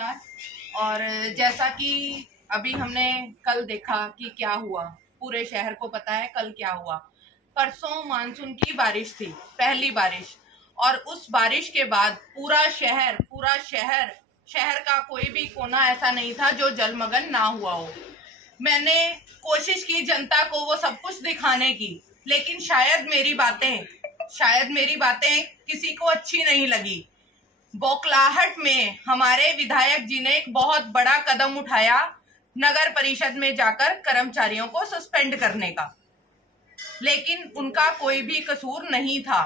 नमस्कार। और जैसा कि अभी हमने कल देखा कि क्या हुआ, पूरे शहर को पता है कल क्या हुआ। परसों मानसून की बारिश थी, पहली बारिश, और उस बारिश के बाद पूरा शहर का कोई भी कोना ऐसा नहीं था जो जलमग्न ना हुआ हो। मैंने कोशिश की जनता को वो सब कुछ दिखाने की, लेकिन शायद मेरी बातें किसी को अच्छी नहीं लगी। बौखलाहट में हमारे विधायक जी ने एक बहुत बड़ा कदम उठाया, नगर परिषद में जाकर कर्मचारियों को सस्पेंड करने का, लेकिन उनका कोई भी कसूर नहीं था।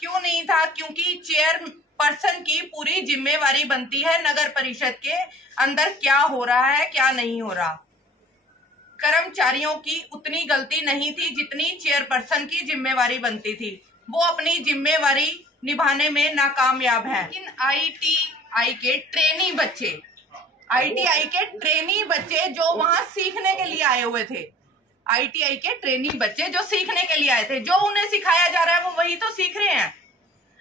क्यों नहीं था? क्योंकि चेयरपर्सन की पूरी जिम्मेवारी बनती है नगर परिषद के अंदर क्या हो रहा है क्या नहीं हो रहा। कर्मचारियों की उतनी गलती नहीं थी जितनी चेयरपर्सन की जिम्मेवारी बनती थी। वो अपनी जिम्मेवारी निभाने में नाकामयाब है। लेकिन आईटीआई के ट्रेनी बच्चे जो वहां सीखने के लिए आए हुए थे, आईटीआई के ट्रेनी बच्चे जो सीखने के लिए आए थे, जो उन्हें सिखाया जा रहा है वो वही तो सीख रहे हैं।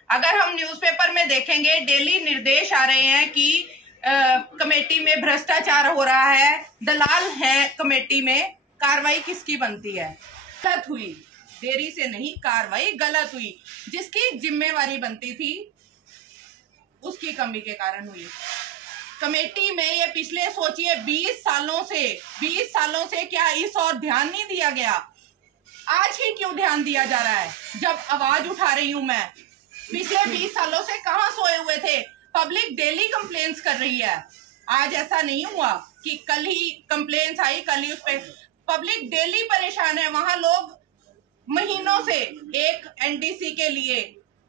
अगर हम न्यूज़पेपर में देखेंगे, डेली निर्देश आ रहे हैं कि कमेटी में भ्रष्टाचार हो रहा है, दलाल है कमेटी में। कार्रवाई किसकी बनती है? गलत हुई, देरी से नहीं, कार्रवाई गलत हुई। जिसकी जिम्मेवारी बनती थी उसकी कमी के कारण हुई। कमेटी में ये पिछले सोचिए 20 सालों से क्या इस और ध्यान नहीं दिया गया? आज ही क्यों ध्यान दिया जा रहा है जब आवाज उठा रही हूं मैं? पिछले 20 सालों से कहां सोए हुए थे? पब्लिक डेली कंप्लेंट्स कर रही है। आज ऐसा नहीं हुआ कि कल ही कंप्लेंट्स आई, कल ही उस पे पब्लिक डेली परेशान है। वहां लोग महीनों से एक एनडीसी के लिए,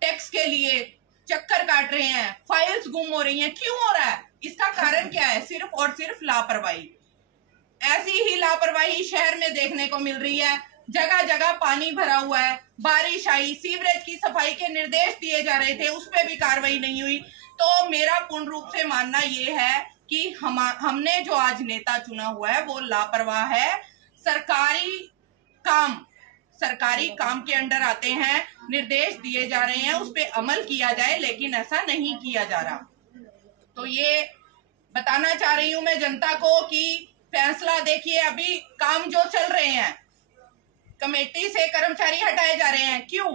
टैक्स के लिए चक्कर काट रहे हैं, फाइल्स गुम हो रही हैं। क्यों हो रहा है? इसका कारण क्या है? सिर्फ और सिर्फ लापरवाही। ऐसी ही लापरवाही शहर में देखने को मिल रही है। जगह जगह पानी भरा हुआ है, बारिश आई, सीवरेज की सफाई के निर्देश दिए जा रहे थे, उस पर भी कार्रवाई नहीं हुई। तो मेरा पूर्ण रूप से मानना ये है कि हमने जो आज नेता चुना हुआ है वो लापरवाह है। सरकारी काम के अंडर आते हैं, निर्देश दिए जा रहे हैं, उस पर अमल किया जाए, लेकिन ऐसा नहीं किया जा रहा। तो ये बताना चाह रही हूं मैं जनता को कि फैसला देखिए, अभी काम जो चल रहे हैं, कमेटी से कर्मचारी हटाए जा रहे हैं। क्यों?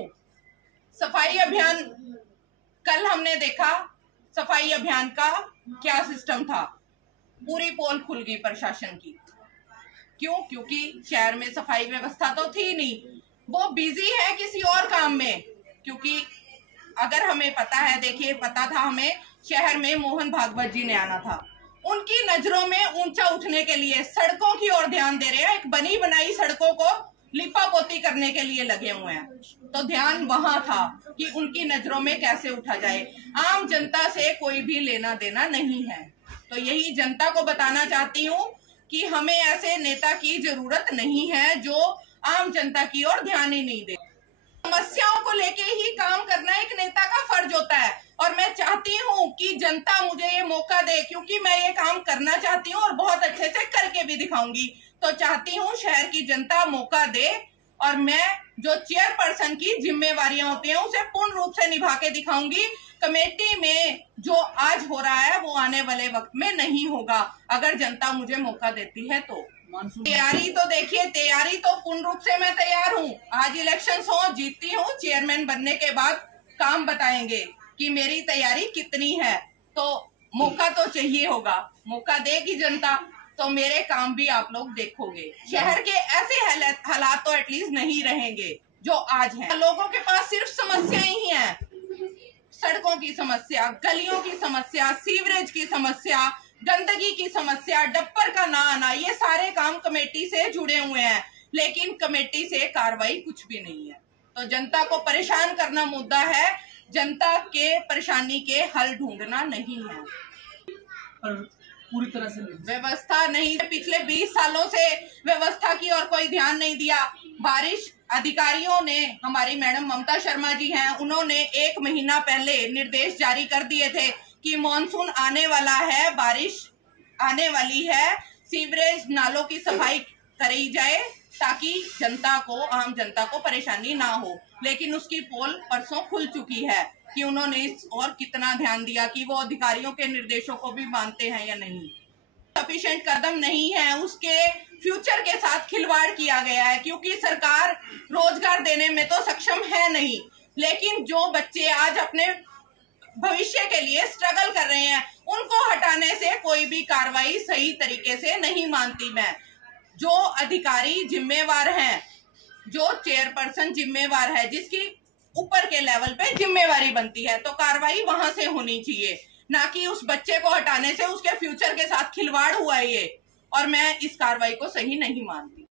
सफाई अभियान, कल हमने देखा सफाई अभियान का क्या सिस्टम था। पूरी पोल खुल गई प्रशासन की। क्यों? क्योंकि शहर में सफाई व्यवस्था तो थी नहीं, वो बिजी है किसी और काम में। क्योंकि अगर हमें पता है, देखिए पता था हमें, शहर में मोहन भागवत जी ने आना था। उनकी नजरों में ऊंचा उठने के लिए सड़कों की ओर ध्यान दे रहे हैं, एक बनी बनाई सड़कों को लिपा पोती करने के लिए लगे हुए हैं। तो ध्यान वहां था कि उनकी नजरों में कैसे उठा जाए। आम जनता से कोई भी लेना देना नहीं है। तो यही जनता को बताना चाहती हूँ कि हमें ऐसे नेता की जरूरत नहीं है जो आम जनता की ओर ध्यान ही नहीं दे। समस्याओं को लेके ही काम करना एक नेता का फर्ज होता है, और मैं चाहती हूँ कि जनता मुझे ये मौका दे, क्योंकि मैं ये काम करना चाहती हूँ और बहुत अच्छे से करके भी दिखाऊंगी। तो चाहती हूँ शहर की जनता मौका दे, और मैं जो चेयरपर्सन की जिम्मेवारियां होती हैं उसे पूर्ण रूप से निभा के दिखाऊंगी। कमेटी में जो आज हो रहा है वो आने वाले वक्त में नहीं होगा, अगर जनता मुझे मौका देती है तो। तैयारी तो देखिए, तैयारी तो पूर्ण रूप से मैं तैयार हूँ। आज इलेक्शन हो, जीतती हूँ, चेयरमैन बनने के बाद काम बताएंगे कि मेरी तैयारी कितनी है। तो मौका तो चाहिए होगा, मौका देगी जनता तो मेरे काम भी आप लोग देखोगे। शहर के ऐसे हालात तो एटलीस्ट नहीं रहेंगे जो आज हैं। लोगों के पास सिर्फ समस्या ही है, सड़कों की समस्या, गलियों की समस्या, सीवरेज की समस्या, गंदगी की समस्या, डप्पर का ना आना, ये सारे काम कमेटी से जुड़े हुए हैं, लेकिन कमेटी से कार्रवाई कुछ भी नहीं है। तो जनता को परेशान करना मुद्दा है, जनता के परेशानी के हल ढूंढना नहीं है। पूरी तरह से व्यवस्था नहीं, पिछले 20 सालों से व्यवस्था की और कोई ध्यान नहीं दिया। बारिश अधिकारियों ने, हमारी मैडम ममता शर्मा जी हैं, उन्होंने 1 महीना पहले निर्देश जारी कर दिए थे कि मॉनसून आने वाला है, बारिश आने वाली है, सीवरेज नालों की सफाई करी जाए, ताकि जनता को, आम जनता को परेशानी ना हो। लेकिन उसकी पोल परसों खुल चुकी है कि उन्होंने इस और कितना ध्यान दिया कि वो अधिकारियों के निर्देशों को भी मानते हैं या नहीं। सफिशिएंट कदम नहीं है, उसके फ्यूचर के साथ खिलवाड़ किया गया है, क्योंकि सरकार रोजगार देने में तो सक्षम है नहीं, लेकिन जो बच्चे आज अपने भविष्य के लिए स्ट्रगल कर रहे हैं उनको हटाने से कोई भी कार्रवाई सही तरीके से नहीं मानती मैं। जो अधिकारी जिम्मेवार हैं, जो चेयरपर्सन जिम्मेवार है, जिसकी ऊपर के लेवल पे जिम्मेवारी बनती है, तो कार्रवाई वहां से होनी चाहिए, ना कि उस बच्चे को हटाने से उसके फ्यूचर के साथ खिलवाड़ हुआ है ये, और मैं इस कार्रवाई को सही नहीं मानती।